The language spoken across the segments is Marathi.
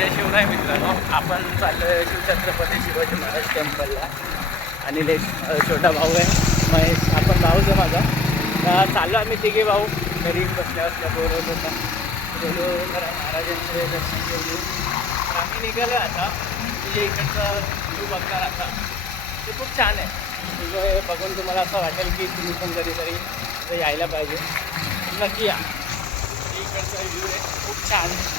जय शिवराय मित्रांनो, आपण चाललोय शिवछत्रपती शिवाजी महाराज टेम्पलला. आणि छोटा भाऊ आहे महेश, आपण भाऊच आहे माझा. तर चाललो आम्ही तिघे भाऊ, घरी बसल्या बोलवत होता, गेलो जरा महाराजांचे दर्शन केले. तर आम्ही निघालो आता. म्हणजे इकडचं व्ह्यू बघणार आता, ते खूप छान आहे. म्हणजे बघून तुम्हाला असं वाटेल की तुम्ही पण कधीतरी यायला पाहिजे, नक्की या. इकडचा व्ह्यू आहे खूप छान.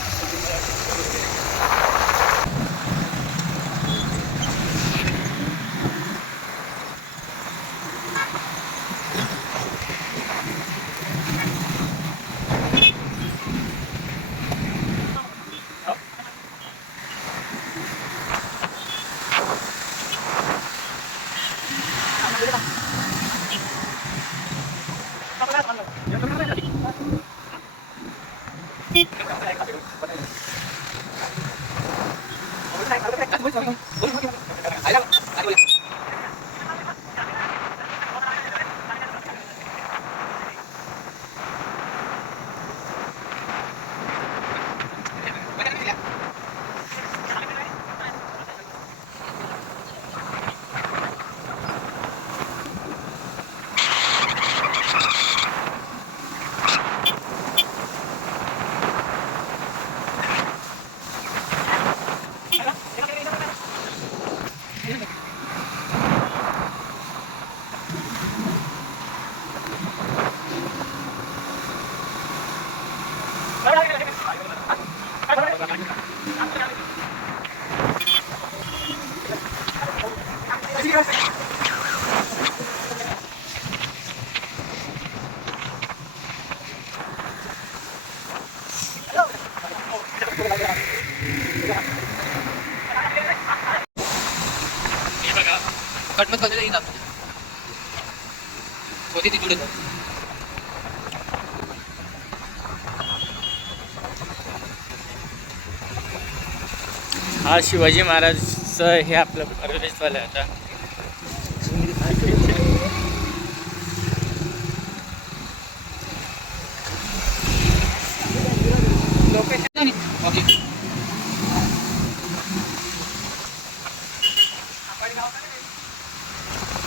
कटमत वगैरे येईल आपण होती तिकडे. हा शिवाजी महाराजचं हे आपलं परवेशवालं आहे आता.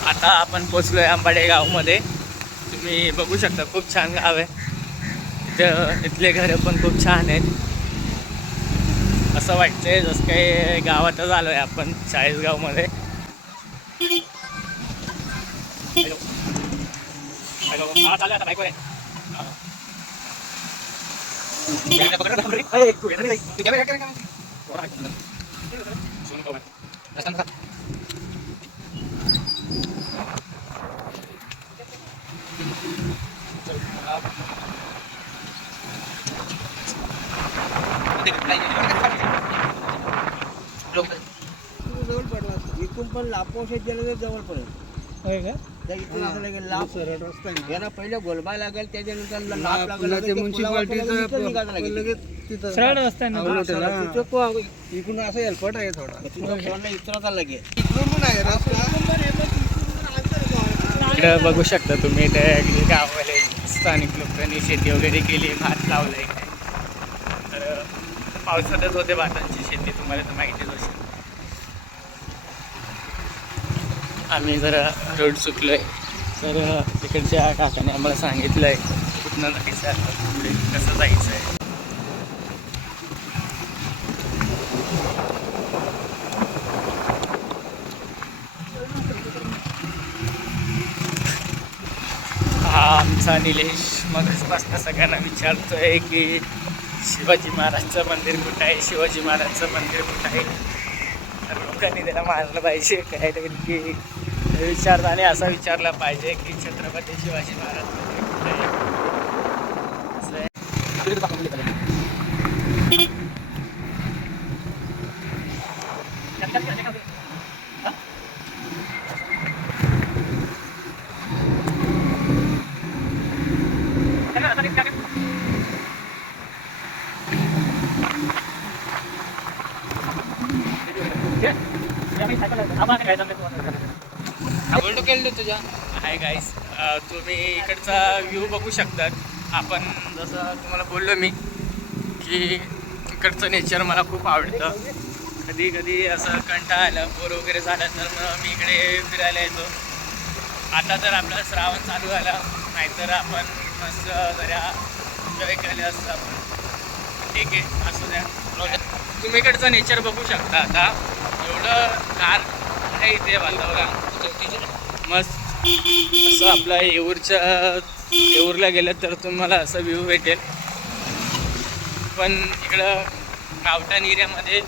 आता आपण पोचलोय आंबाडे गावमध्ये. तुम्ही बघू शकता खूप छान गाव आहे. इथले घरं पण खूप छान आहेत. असं वाटतंय जसं काही गावातच आलोय आपण, चाळीसगावमध्ये. जवळ पडला इथून पण लापोशेत गेलं तर जवळ पडेल. होय का? इथून असं लागेल लाप सरळ रस्ता आहे ना. याला पहिले गोलबा लागेल, त्याच्यानंतर लाप लाप लागेल, लागेल, ते म्युन्सिपाल्टीचं लगेच तिथं सरळ रस्ता आहे ना? अवलोट आहे ना. तिथं को- इकडून असं एलपट आहे थोडा. तिथं कोणाला इतराचा लगेल. इकडून पण आहे रस्ता. इकडं बघू शकता तुम्ही, ते गावाले स्थानिक लोकांनी शेती वगैरे केली, भात लावलाय. तर पावसातच होते भातांची शेती, तुम्हाला तर माहितीच असेल. आम्ही जरा रोड चुकलोय, तर तिकडच्या काकाने आम्हाला सांगितलं आहे कुठनं जायचं आहे, पुढे कसं जायचं आहे. हा आमचा निलेश मगचपासून सगळ्यांना विचारतोय की शिवाजी महाराजचं मंदिर कुठं आहे, शिवाजी महाराजचं मंदिर कुठं आहे. तर लोकांनी त्याला मारलं पाहिजे काहीतरी की विचारताना असा विचारला पाहिजे की छत्रपती शिवाजी महाराज मंदिर कुठं आहे. असं आहे. तुझ्या हाय गाईस, तुम्ही इकडचा व्ह्यू बघू शकतात. आपण जसं तुम्हाला बोललो मी की इकडचं नेचर मला खूप आवडतं. कधी कधी असं कंटाळा आलं, बोर वगैरे झालं तर मग मी इकडे फिरायला येतो. आता तर आपला श्रावण चालू झाला, नाहीतर आपण मस्त जरा एन्जॉय केले असतं आपण. ठीक आहे, असू द्या. तुम्ही इकडचं नेचर बघू शकता. आता एवढं गार आहे इथे वातावरण मस्त. असं आपलं येऊरला गेलं तर तुम्हाला असं व्ह्यू भेटेल. पण इकडं गावठाण एरियामध्ये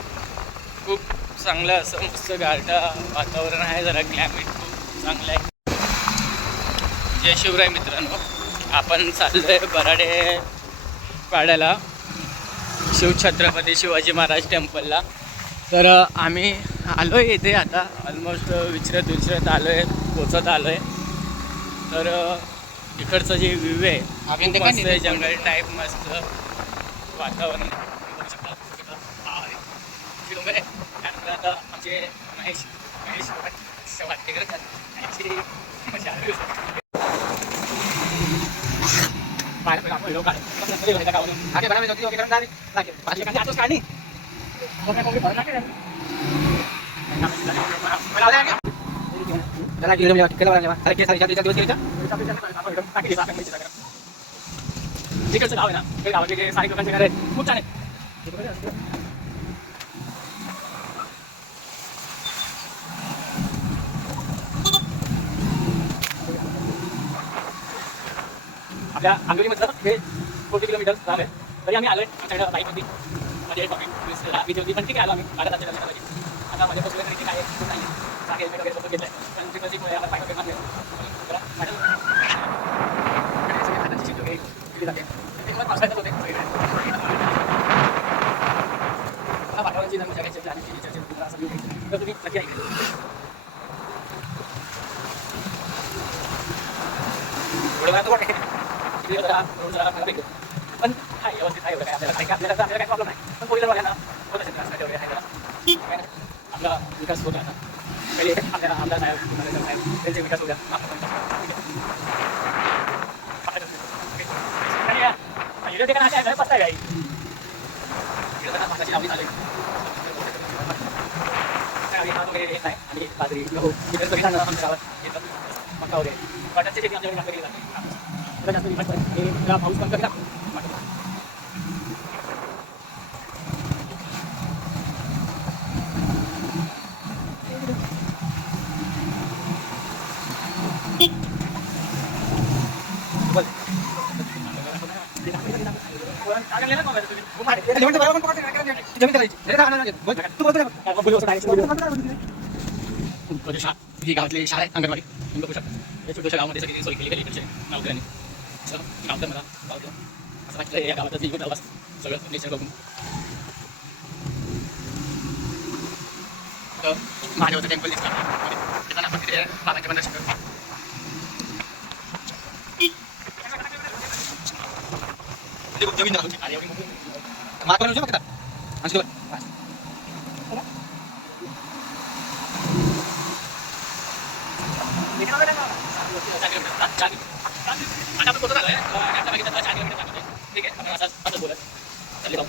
खूप चांगलं असं मस्त गारठं वातावरण आहे. जरा क्लायमेट खूप चांगलं आहे. जय शिवराय मित्रांनो, आपण चाललो आहे बराडे पाड्याला शिवछत्रपती शिवाजी महाराज टेम्पलला. तर आम्ही आलो आहे इथे आता ऑलमोस्ट विचरत आलो आहे, पोचत आलो आहे. तर इकडचं जे व्ह्यू आहे खूप मस्त आहे, जंगल टाईप मस्त वातावरण. आता आमचे महेश तिकडचं गाव आहे ना, ते गावातले जे स्थानिक लोकांचे घर आहेत खूप छान आहेत. आपल्या आंबोलीमधलं हे 40 किलोमीटर लांब आहे. तरी आम्ही आलो आहे आमच्याकडे बाईकमध्ये. म्हणजे भीती होती, पण ठीक आहे आलो आम्ही. आता माझ्या पोचले तरी काय खूप नाही सांगे हेल्मेट वगैरे सोबत घेतलं आहे. पण तिकडची पुढे आता बाईक वगैरे मारले जाते. पावसाळ्यात होते सगळीकडे वातावरणाची जर जगायची आणि असं व्ह्यू घ्यायचं तर तुम्ही नक्की ऐका. जरा खराब आहे पण हा व्यवस्थित आहे. एवढं काय आपल्याला काय प्रॉब्लेम नाही. पण फोर व्हीलरवाल्यांना होत असेल रस्ता तेवढे आहे जरा आपला विकास होत राहता. पहिले आपल्याला आमदार साहेब त्यांचे विकास होत्या. हिरो ठिकाण असे आहे पत्ता आहे काही आवडी झाली वगैरे येत नाही. आणि बाजरी गहू इकडे सगळी आमच्या गावात येतात. मका वगैरे वाटाची शेती आमच्याकडे केली जाते. जास्त विकत त्याला पाऊस कमी लागतो. ही गावातली शाळा आहे अंगणवाडी तुम्ही बघू शकता. या छोट्याशा गावामध्ये सगळी सोय केली गेली इकडचे गावकऱ्यांनी. गावकर मला गावलं असं वाटतं या गावातच निघून जावं सगळं नेचर बघून. तर महादेवाचं टेम्पल दिसतं येताना आपण तिथे बाबांच्या बंदर शिकतो. जमीन मार्ग बनवू शकता आणि आपण फोटो झालोय आपल्या मागे 4 किलोमीटर लागतो. ठीक आहे, आपण असं बोलत चालले जाऊ.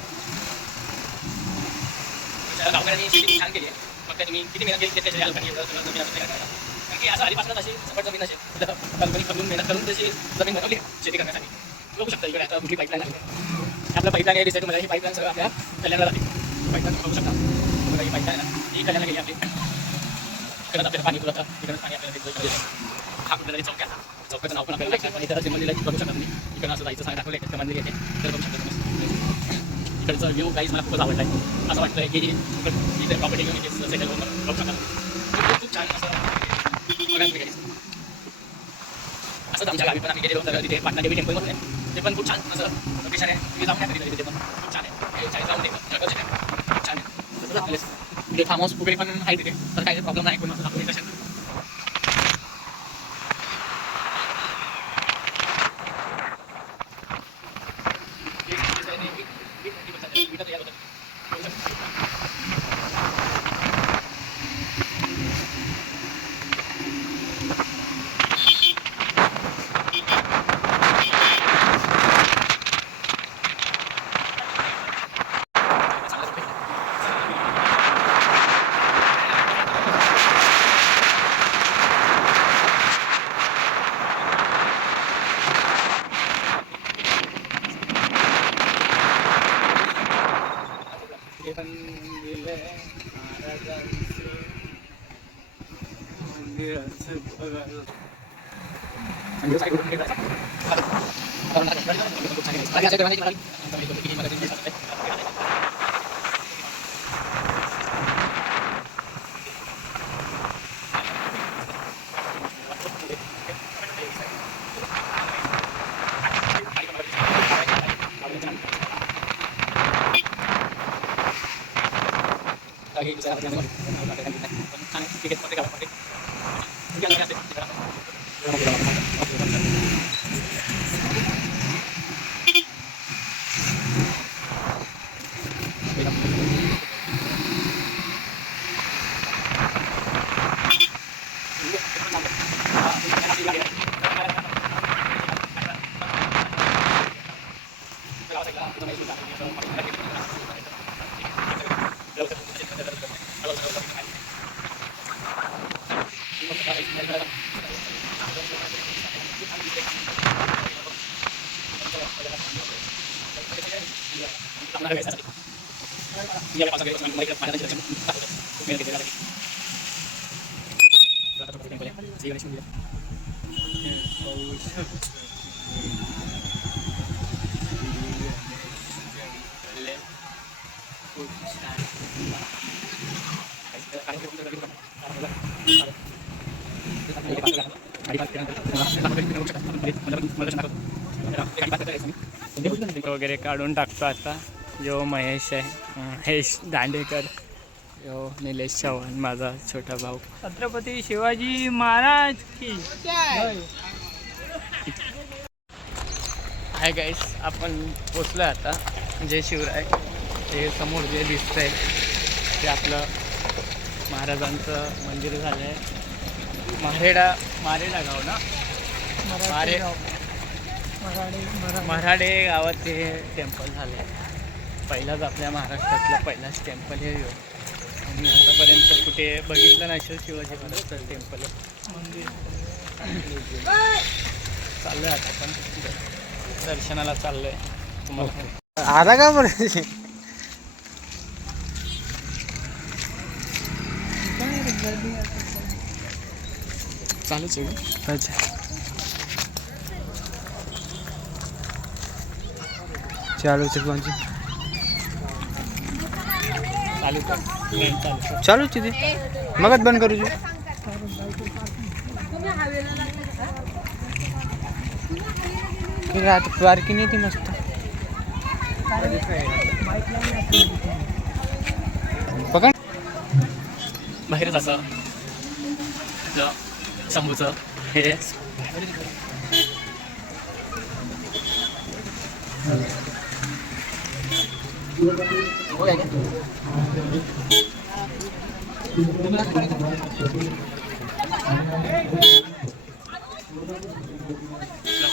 गावकऱ्यांनी शेती छान केली आहे. फक्त तुम्ही किती मेहनत केली त्याच्या लोकांनी एवढं सगळं जमीन असं करायला. कारण की असं आधीपासूनच अशी सपट जमीन असेल कल्पनी करून मेहनत करून त्याची जमीन बनवली शेती करण्यासाठी. बघू शकता इकडे आता कुठली पाईपलाईन लागली. आपलं पाईपलाईन दिसते तुम्हाला. ही पाईपलाईन सगळं आपल्या कल्याणला जाते. पाईपलाईन बघू शकता. बघा ही पाईपलाईन ही कल्याणला गेली आपली. इकडं आपल्याला पाणी पुरवतं. इकडं पाणी आपल्याला हा कुठला तरी चौक आहे. चौकाचं नाव पण आपल्याला लक्षात पण इथं मंदिर बघू शकता तुम्ही. इकडं असं जायचं सांग दाखवलं आहे. मंदिर येते तर बघू शकता तुम्ही. इकडचं व्ह्यू गाईज मला खूपच आवडला आहे. असं वाटतं की इथे प्रॉपर्टी घेऊन इथे सेटल होऊन बघू शकता. खूप छान असं बघायला गाईज. असंच आमच्या गावी पण आम्ही गेलेलो तर तिथे पाटणा देवी टेम्पल म्हणून आहे. ते पण खूप छान असं लोकेशन आहे. तुम्ही जाऊन नाही तिथे पण खूप छान आहे. जाऊन ते जगच आहे खूप छान आहे. तसंच आपले तिथे फार्म हाऊस वगैरे पण आहे तिथे. तर काही प्रॉब्लेम नाही. कोण आपण असेल पण दिलंय महाराजांचं मंदिराचं बघायला. वगैरे काढून टाकतो आता. जो महेश आहे, महेश दांडेकर, जो निलेश चव्हाण माझा छोटा भाऊ. छत्रपती शिवाजी महाराज की हाय गाईस, आपण पोचलो आता. जे शिवराय ते समोर जे दिसतंय ते आपलं महाराजांचं मंदिर झालं आहे. मारेडा गाव ना, मराठे गावात ते टेम्पल झालं आहे. पहिलाच आपल्या महाराष्ट्रातला पहिलाच टेम्पल हे आणि आतापर्यंत कुठे बघितलं नसेल शिवाजी महाराजचं टेम्पल मंदिर. चाललोय आता आपण दर्शनाला चाललोय. तुम्हाला आला का बरं? चालूच आहे. अच्छा, चालू चिकवांची चालूच तिथे मगच बंद करू. आता पार्किंग येते मस्त. बघा बाहेरच असं शंभूचं हे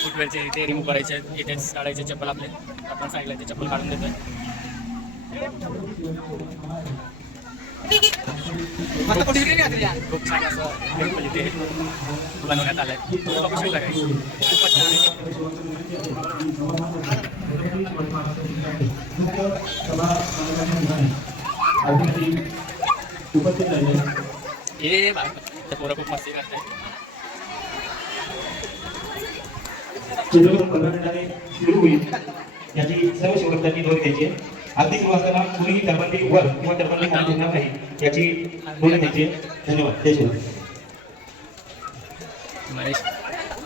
फुटवेअरचे इथे रिमूव्ह करायचे, इथेच काढायचे चप्पल आपले. आपण साईडला ते चप्पल काढून देतोय. खूप छान असं टेम्पल इथे बनवण्यात आलंय. बघू शकता काय, खूपच छान हे बाबा पोरं खूप मस्ती करते. चित्रपट 15 मिनिटांनी सुरू होईल याची सर्व शिवभक्तांनी नोंद घ्यायची. अगदी सुरू असताना कुणीही टरबंदी वर किंवा टरबंदी खाली ठेवणार नाही याची नोंद घ्यायची. धन्यवाद. जय शिवराय. महेश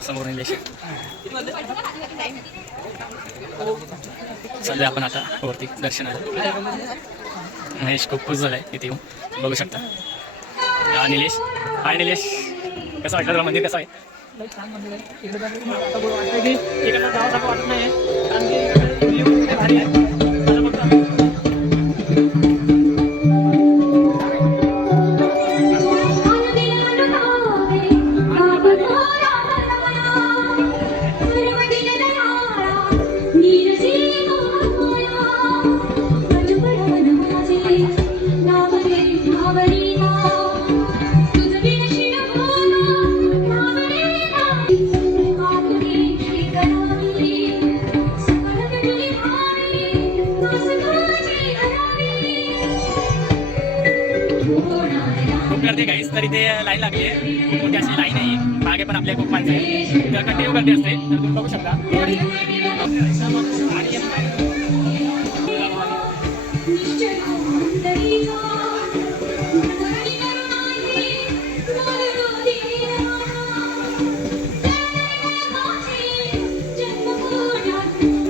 समोर निलेश. चालू आपण आता वरती दर्शनाला. महेश खूप खुश झालाय इथे येऊन, बघू शकता. निलेश, हाय निलेश, कसं वाटलं तुला मंदिर? कसं आहे? छान मंदिर आहे. इकडे वाटतं की इकडं जावं वाटत नाही, कारण की इकडे भारी आहे. खूप गर्दी गाईस, तर इथे लाईन लागली आहे. खूप मोठी अशी लाईन आहे. मागे पण आपल्या खूप माणसं आहे. तर कंटिन्यू गर्दी असते, तर तुम्ही बघू शकता.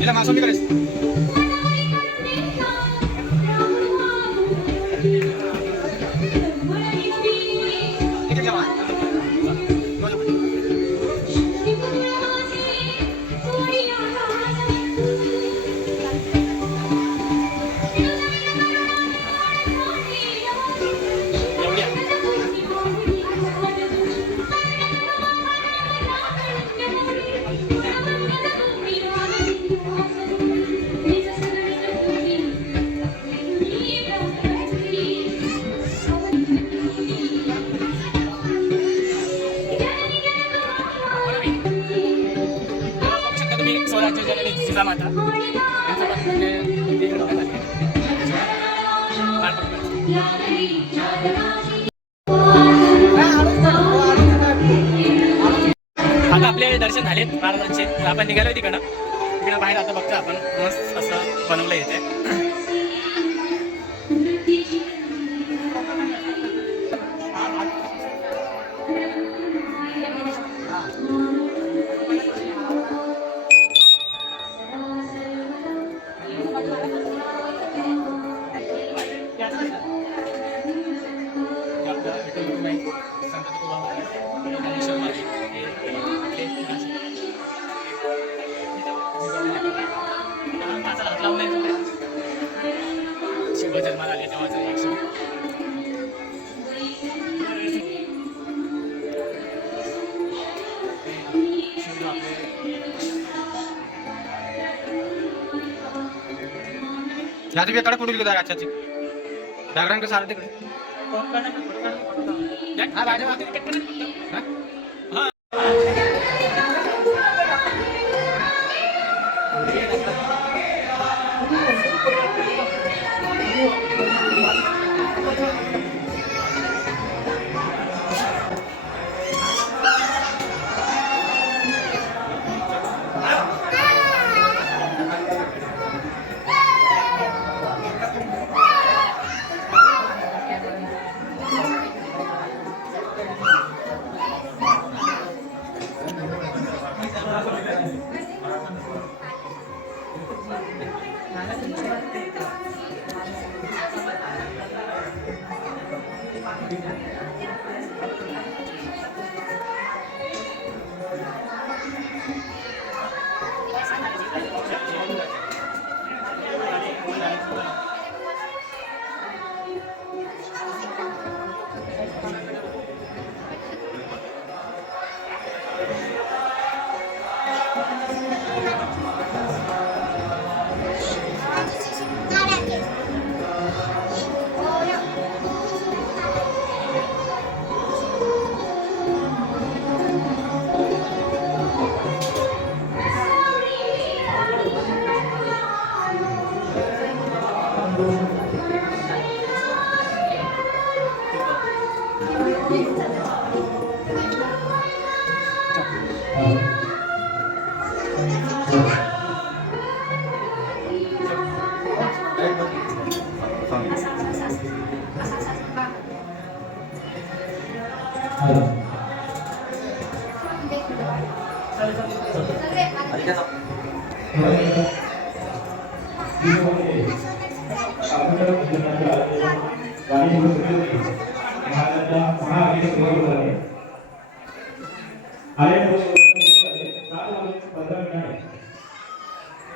तिला मासं मी करायचं ठीक आहे जेवा. एवढी आहे. बघू शकता तुम्ही स्वराज्य जननी जिजामाता यांचं पण म्हणजे ते ठेवण्यात आले आता आपले दर्शन झालेत महाराजांचे, तर आपण निघालो तिकडं. तिकडं बाहेर आता बघतो आपण मस्त असं बनवलं येते. शिवजन्माला आले तेव्हाचं एक क्षण. ह्याची वेकडे कुठे गेली जागाची डागरांक सारं तिकडे हा राजा तिकीट पण आहे.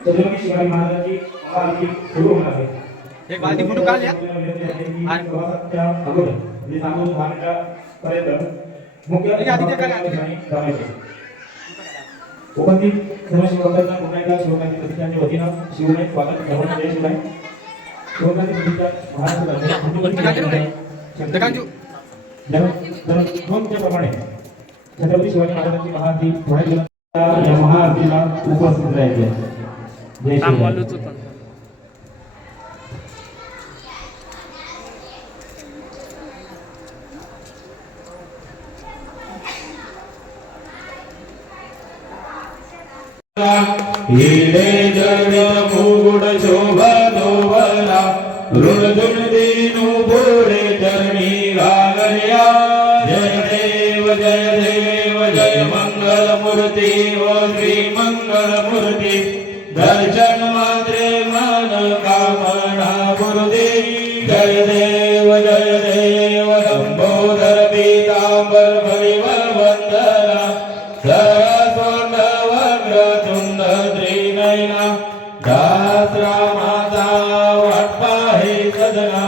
छत्रपती शिवाजी महाराजांची महाआरती सुरू होणार आहे. एक बालदी फोटो काढ या आणि प्रवासाच्या अगोदर म्हणजे सांगून 10 मिनिटापर्यंत मुख्य उपस्थित सर्व शिवभक्तांना पुन्हा एकदा शिवकांची प्रतिष्ठानच्या वतीनं शिवमय स्वागत करण्यात जय शिवराय. शिवकांची प्रतिष्ठान महाराष्ट्राप्रमाणे छत्रपती शिवाजी महाराजांची महाआरती थोड्या दिवसात या महाआरतीला उपस्थित राहायचे. जय शिवराय. हिरे जडित मुकुट शोभतो बरा ऋणधुन दिनु पुढे चरणी घालया जय देव जय मंगल मूर्ती व श्री मंगल मूर्ती दर्शन मात्रे मन कामना मूर्ती जय देव लंबोदर पीतांबर परिवर वंदना सरस्वत वक्रतुंड त्रिनयना दास रामाचा वाटपा हे सदना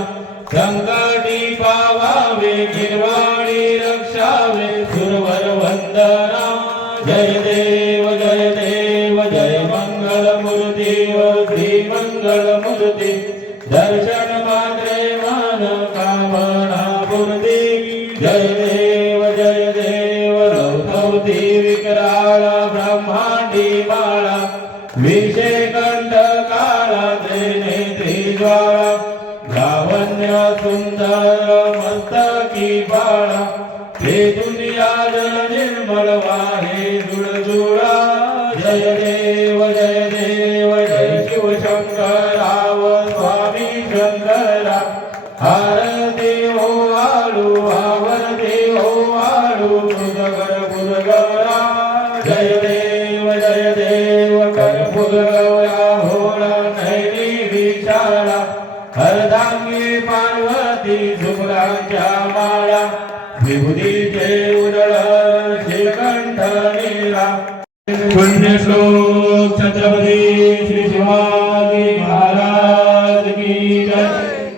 संकटी पावावे गिरवाणी रक्षावे सुरवर वंदना जय देव जय मंगल मूर्ती व श्री मंगल मूर्ती दर्शन मात्रे मन कामना मूर्ती जय देव लौथवती विकराळ ब्रह्मांडी बाळा विषयकंठ काळा त्रिनेत्री ज्वाळा लावण्य सुंदर मस्तकी बाळा हे दुनिया जल निर्मळ वाहे जुळजुळा जय देव जय शिवशंकराव स्वामी शंकरा आरती हो आळू आवरती हो आळू गुरुगर गुरुगरा जय देव कर्पूरगौरा भोळा नैनी विशाळा हरदांगी पार्वती शुक्रांच्या माळा विभूतीचे उदळ श्रीकंठ नीरा पुण्यश्लोक छत्रपती श्री शिवाजी महाराज की जय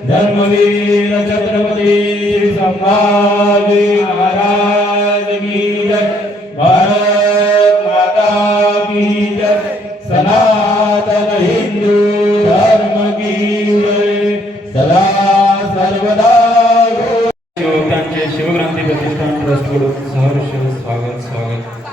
धर्मवीर छत्रपती श्री संभाजी महाराज की जय भारत माता की जय सनातन हिंदू धर्म की जय सदा सर्वदा त्यांचे शिवक्रांती प्रतिष्ठान ट्रस्टकडून सहर्ष स्वागत